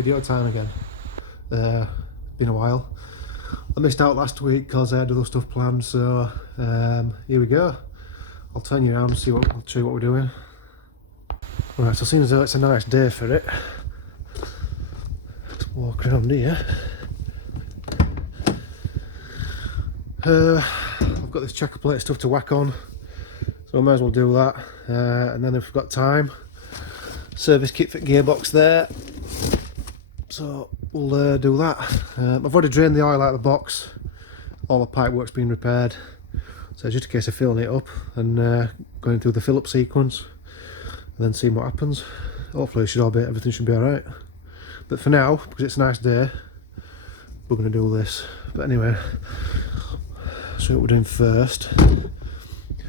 video time again. Been a while. I missed out last week because I had other stuff planned, so here we go. I'll turn you around and I'll show you what we're doing. Right, so seeing as though it's a nice day for it, let's walk around here. I've got this checker plate stuff to whack on, so I might as well do that. And then if we've got time, service kit for gearbox there, so we'll do that. I've already drained the oil out of the box, all the pipe work's been repaired, so it's just a case of filling it up and going through the fill up sequence and then seeing what happens. Hopefully everything should be alright, but for now, because it's a nice day, we're going to do this. But anyway, so what we're doing first,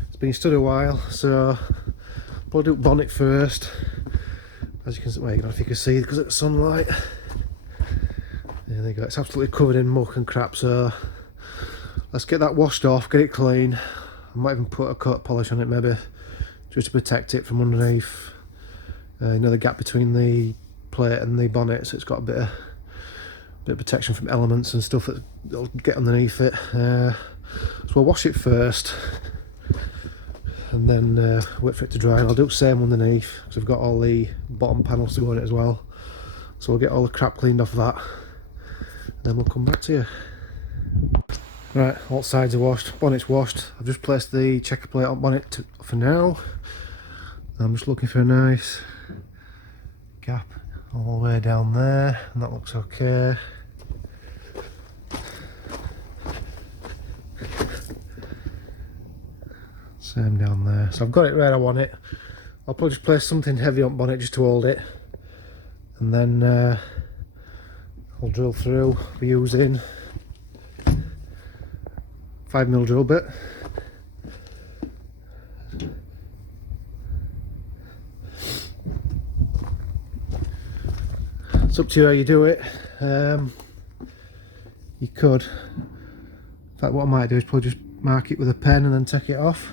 it's been stood a while, so we'll do bonnet first. As you can see, well, I don't know if you can see because of the sunlight. There you go, it's absolutely covered in muck and crap, so let's get that washed off, get it clean. I might even put a coat polish on it maybe, just to protect it from underneath. You know, the gap between the plate and the bonnet, so it's got a bit of protection from elements and stuff that'll get underneath it. So we'll wash it first and then wait for it to dry, and I'll do the same underneath because I've got all the bottom panels to go in it as well. So we'll get all the crap cleaned off of that and then we'll come back to you. Right, all sides are washed, bonnet's washed. I've just placed the checker plate on bonnet for now. I'm just looking for a nice gap all the way down there, and that looks okay. Same down there. So I've got it where I want it. I'll probably just place something heavy on bonnet just to hold it, and then I'll drill through. We're using 5mm drill bit. It's up to you how you do it. You could, in fact what I might do is probably just mark it with a pen and then take it off,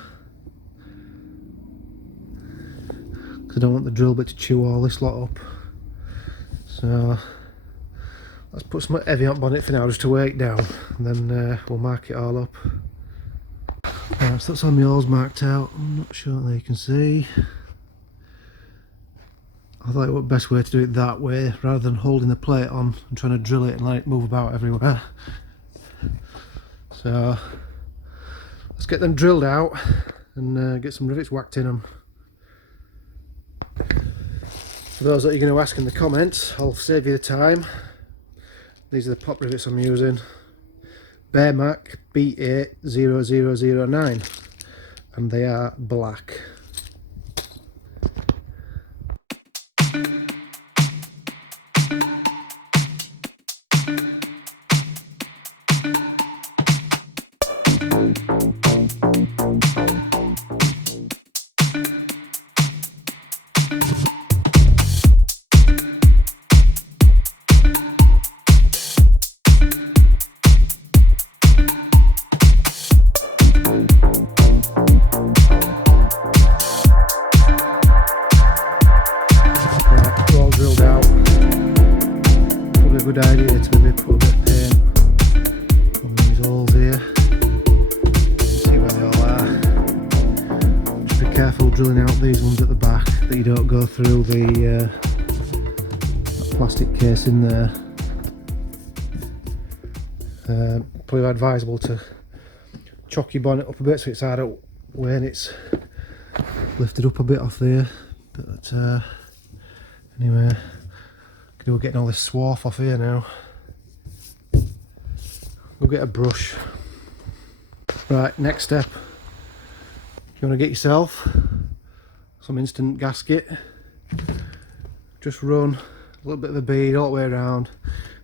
because I don't want the drill bit to chew all this lot up. So let's put some heavy on bonnet for now just to weigh it down, and then we'll mark it all up. Right, so that's all my holes marked out. I'm not sure that you can see. I thought it was the best way to do it that way, rather than holding the plate on and trying to drill it and let it move about everywhere. So let's get them drilled out and get some rivets whacked in them. For those that you're going to ask in the comments, I'll save you the time. These are the pop rivets I'm using. Bearmach B80009, and they are black. Good idea to maybe put a bit of paint on these holes here. See where they all are. Just be careful drilling out these ones at the back, that you don't go through the that plastic case in there. Probably advisable to chock your bonnet up a bit so it's harder when it's lifted up a bit off there. But anyway, we're getting all this swarf off here now. We'll get a brush. Right, next step. If you want to get yourself some instant gasket, just run a little bit of a bead all the way around.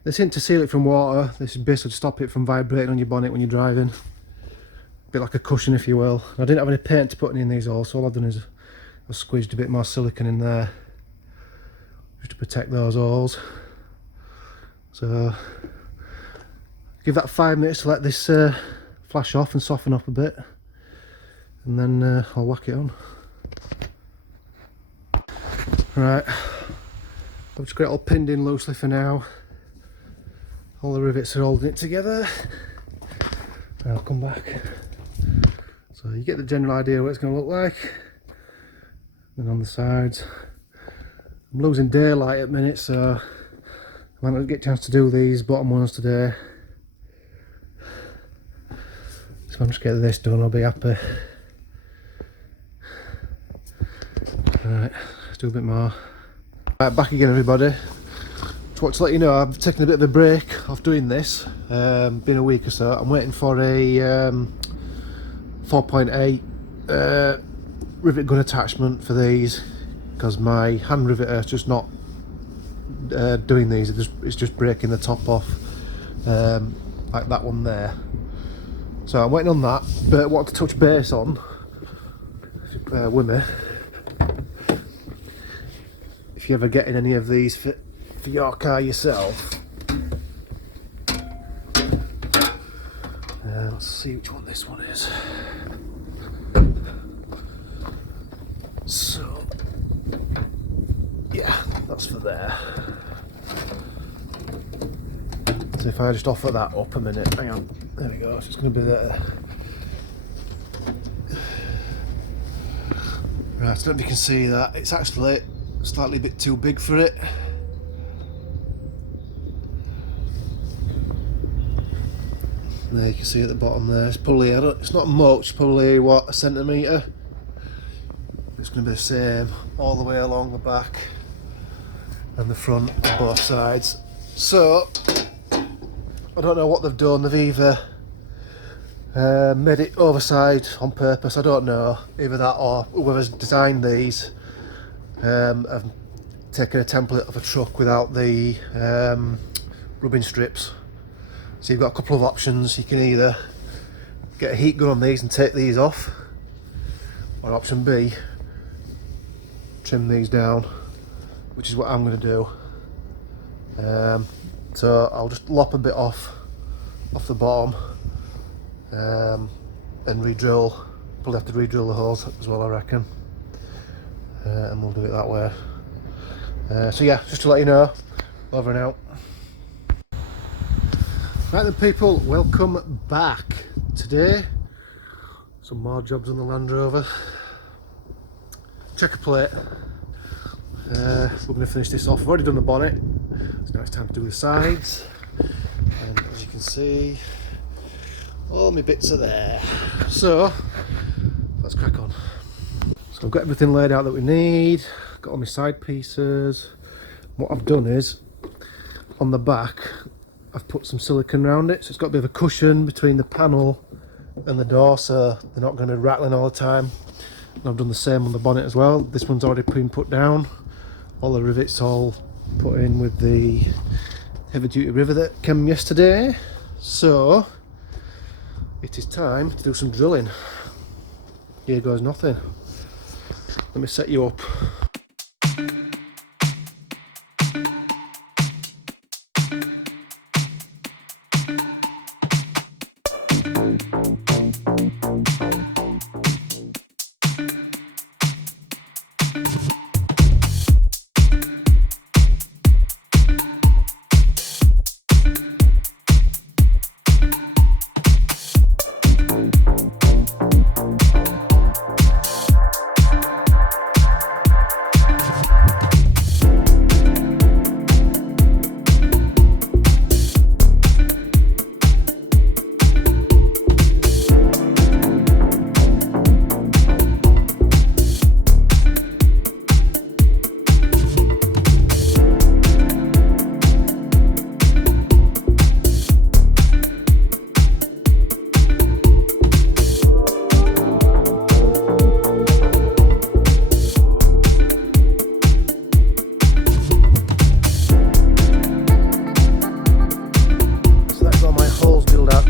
This isn't to seal it from water, this is basically to stop it from vibrating on your bonnet when you're driving. A bit like a cushion, if you will. I didn't have any paint to put in these holes, so all I've done is I've squeezed a bit more silicone in there just to protect those holes. So give that 5 minutes to let this flash off and soften up a bit, and then I'll whack it on. Right, I've just got it all pinned in loosely for now. All the rivets are holding it together. And I'll come back. So you get the general idea what it's going to look like. And on the sides, I'm losing daylight at minute, so I might not get a chance to do these bottom ones today. So I'll just get this done, I'll be happy. Right, let's do a bit more. Right, back again everybody. To let you know, I've taken a bit of a break off doing this. Been a week or so. I'm waiting for a 4.8 rivet gun attachment for these, because my hand riveter is just not doing these. It's just breaking the top off, like that one there. So I'm waiting on that, but what to touch base on, if you bear with me, if you're ever getting any of these for your car yourself, let's see which one this one is. So yeah, that's for there. So if I just offer that up a minute, hang on, there we go, it's just going to be there. Right, I don't know if you can see that, it's actually slightly a bit too big for it. There you can see at the bottom there, it's probably, it's not much, probably what, a centimetre. It's going to be the same all the way along the back and the front on both sides. So I don't know what they've done, they've either made it oversized on purpose, I don't know, either that or whoever's designed these have taken a template of a truck without the rubbing strips. So you've got a couple of options. You can either get a heat gun on these and take these off, or option B, trim these down, which is what I'm going to do. So I'll just lop a bit off the bottom and re-drill. Probably have to re-drill the holes as well, I reckon, and we'll do it that way. So yeah, just to let you know, over and out. Right then people, welcome back. Today, some more jobs on the Land Rover. Checker plate. We're going to finish this off. I've already done the bonnet, so now it's time to do the sides. And as you can see, all my bits are there. So, let's crack on. So I've got everything laid out that we need. Got all my side pieces. What I've done is, on the back, I've put some silicone around it, so it's got a bit of a cushion between the panel and the door, so they're not going to be rattling all the time. And I've done the same on the bonnet as well. This one's already been put down. All the rivets all put in with the heavy duty rivet that came yesterday. So it is time to do some drilling. Here goes nothing. Let me set you up.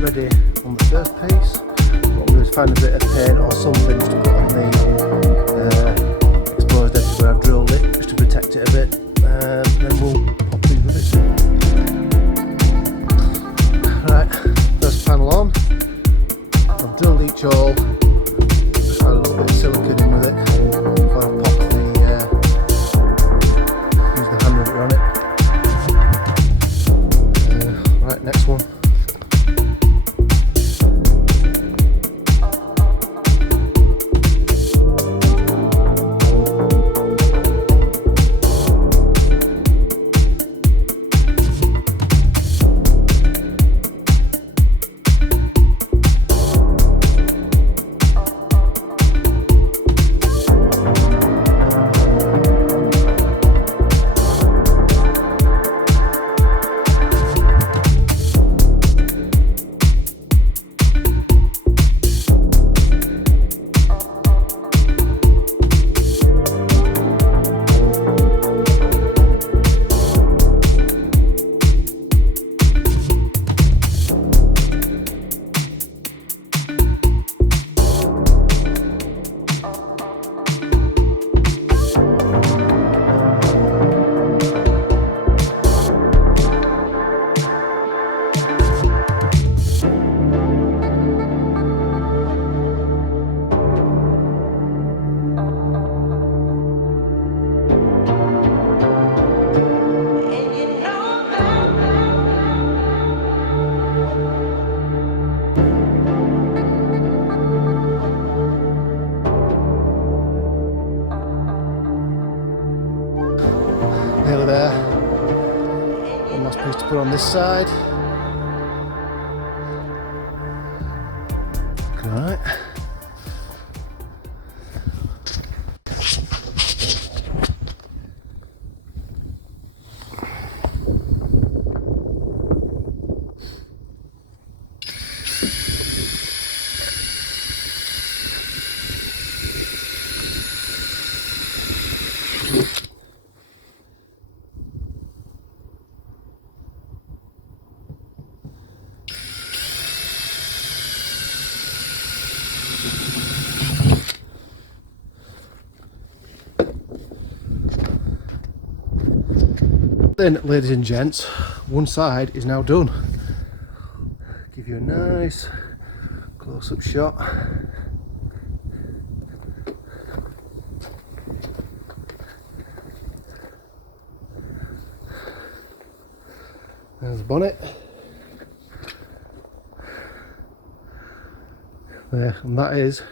Ready on the first piece. What I'm going to do is find a bit of paint or something just to put on the exposed edges where I've drilled it, just to protect it a bit. Then we'll pop these rivets in. Right, first panel on. I've drilled each hole, just add a little bit of silicone in with it before I pop use the hand rivet on it. this side. Alright. Then, ladies and gents, one side is now done. Give you a nice close-up shot. There's the bonnet. There, and that is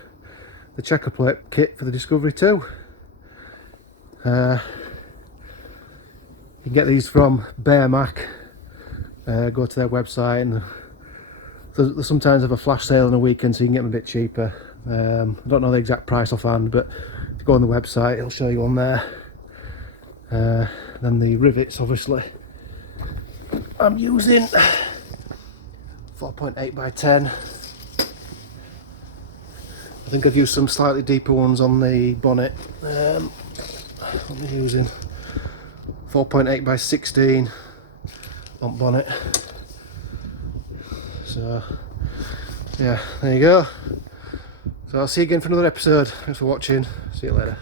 the checker plate kit for the Discovery 2. You can get these from Bearmach. Go to their website, and they sometimes have a flash sale on a weekend, so you can get them a bit cheaper. I don't know the exact price offhand, but if you go on the website, it'll show you on there. Then the rivets, obviously, I'm using 4.8 by 10. I think I've used some slightly deeper ones on the bonnet. I'm using 4.8 by 16 on bonnet. So yeah, there you go. So I'll see you again for another episode. Thanks for watching. See you later.